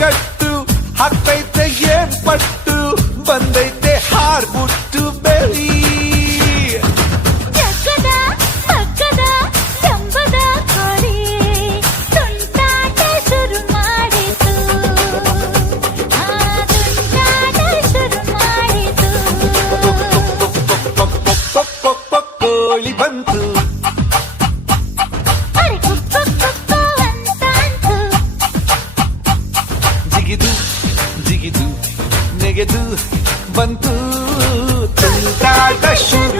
ಕಟ್ಟು ಹಾಕ್ತೈತೆ ಏನ್ ಪಟ್ಟು ಬಂದೈತೆ ಹಾರ್ಬಿಟ್ಟು ಬೆಳಿ ಜಗ್ಗದ ಮಗ್ಗದ ಜಂಬದ ಕೋಳಿ ತುಂಟಾಟ ಶುರು ಮಾಡಿತು ತುಂಟಾಟ ಶುರು ಮಾಡಿತು ಕೋಳಿ ಬಂತು ಅರೆ ಕುಕ್ಕು ಕುಕ್ಕು ಅಂತಾಂತು ಜಿಗಿದು ಜಿಗಿದು ನೆಗೆದು ಬಂತು ತುಂಟಾಟ ಶುರು